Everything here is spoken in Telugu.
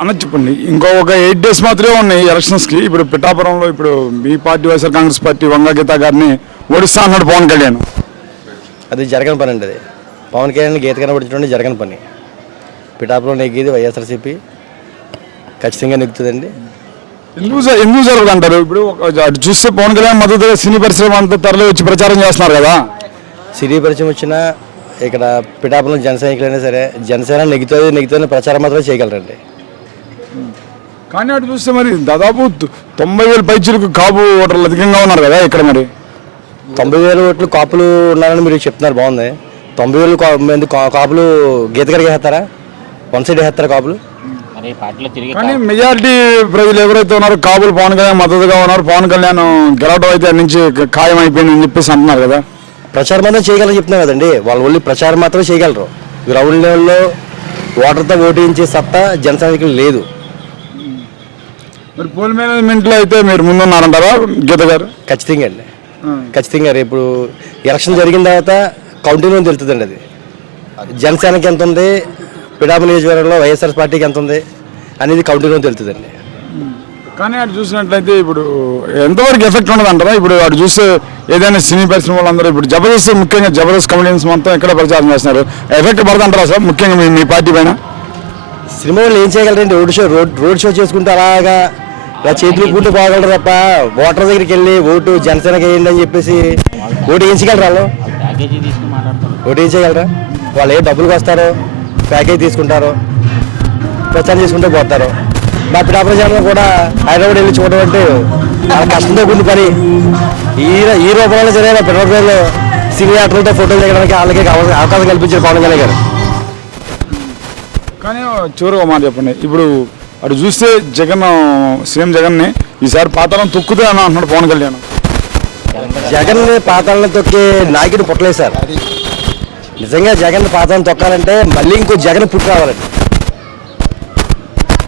అన్న చెప్పండి, ఒక 8 days మాత్రమే ఉన్నాయి ఎలక్షన్స్కి. ఇప్పుడు పిఠాపురంలో ఇప్పుడు మీ పార్టీ వైఎస్ఆర్ కాంగ్రెస్ పార్టీ వంగా గీత గారిని ఓడిస్తా అన్నాడు పవన్ కళ్యాణ్. అది జరగని పని అండి. అది పవన్ కళ్యాణ్ గీత కనబడించడం జరగని పని. పిఠాపురం నెగ్గేది వైఎస్ఆర్సీపీ ఖచ్చితంగా నెగ్గుతుందండి. ఎందుకు జరగదు అంటారు? ఇప్పుడు అటు చూస్తే పవన్ కళ్యాణ్ మద్దతుగా సినీ పరిశ్రమ అంతా తరలి వచ్చి ప్రచారం చేస్తున్నారు కదా. సినీ పరిచయం వచ్చినా ఇక్కడ పిఠాపురం జన సైనికులైనా సరే జనసేన నెగ్గుతుంది ప్రచారం మాత్రం చేయగలరండి. కానీ అటు చూస్తే మరి దాదాపు 90,000 పైచీలకు కాపు ఓటర్లు అధికంగా ఉన్నారు కదా ఇక్కడ. మరి 90,000 ఓట్లు కాపులు ఉన్నారని మీరు చెప్తున్నారు, బాగుంది. 90,000 మంది కాపులు గీత గారికి వేస్తారా? వన్ సైడ్ వేస్తారా కాపులు? కానీ మెజారిటీ ప్రజలు ఎవరైతే ఉన్నారో కాపులు పవన్ కళ్యాణ్ మద్దతుగా ఉన్నారు. పవన్ కళ్యాణ్ గెలవడం అయితే నుంచి ఖాయం అయిపోయింది అని చెప్పేసి అంటున్నారు కదా. ప్రచారం మాత్రం చేయగలరు చెప్తున్నారు కదండి. వాళ్ళు ఓన్లీ ప్రచారం మాత్రం చేయగలరు. గ్రౌండ్ లెవెల్లో ఓటర్తో ఓటించే సత్తా జన సైనికులు లేదు. మరి పోల్ మేనేజ్మెంట్లో అయితే మీరు ముందున్నారంటారా గీత గారు? ఖచ్చితంగా అండి, ఖచ్చితంగా. రేపు ఎలక్షన్ జరిగిన తర్వాత కౌంటింగ్ తెలుస్తుందండి. అది జనసేనకి ఎంత ఉంది, పిఠాపురం నియోజకవర్గంలో వైఎస్ఆర్ పార్టీకి ఎంత ఉంది అనేది కౌంటింగ్ తెలుస్తుందండి. కానీ అటు చూసినట్లయితే ఇప్పుడు ఎంతవరకు ఎఫెక్ట్ ఉండదు అంటారా? ఇప్పుడు అటు చూస్తే ఏదైనా సినీ పరిశ్రమ వాళ్ళందరూ ఇప్పుడు జబర్దస్త్, ముఖ్యంగా జబర్దస్త్ కమెడియన్స్ మొత్తం ఎక్కడ ప్రచారం చేస్తున్నారు. ఎఫెక్ట్ పడదంటారా సార్ ముఖ్యంగా మీ పార్టీ పైన? సినిమా వాళ్ళు ఏం చేయగలరండి? రోడ్ షో చేసుకుంటూ అలాగా ఇలా చేతులు పూర్తి పోగలరు తప్ప ఓటర్ దగ్గరికి వెళ్ళి ఓటు జనసేనకి వేయండి అని చెప్పేసి ఓటు వేయించగలరా? వాళ్ళు ఓటు వేయించగలరా? వాళ్ళు ఏ డబ్బులకు వస్తారు, ప్యాకేజ్ తీసుకుంటారు, ప్రచారం చేసుకుంటూ పోతారు. మా పిఠాపురం జనంలో కూడా హైదరాబాద్ వెళ్ళి చూడడం అంటే చాలా కష్టంతో కూడిన పని. ఈ రూపంలో జరిగిన పిఠాపురంలో సినీ యాత్రలతో ఫోటోలు దిగడానికి వాళ్ళకి అవకాశం కల్పించారు పవన్ కళ్యాణ్ గారు. కానీ చివరిగా మాట చెప్పండి, ఇప్పుడు అటు చూస్తే సీఎం జగన్ని ఈసారి పాతాళం తొక్కుతే అని అంటున్నాడు పవన్ కళ్యాణ్. జగన్ పాతాళం తొక్కే నాయకుడు పుట్టలేదు సార్. నిజంగా జగన్ పాతాళం తొక్కాలంటే మళ్ళీ ఇంకో జగన్ పుట్టి రావాలండి.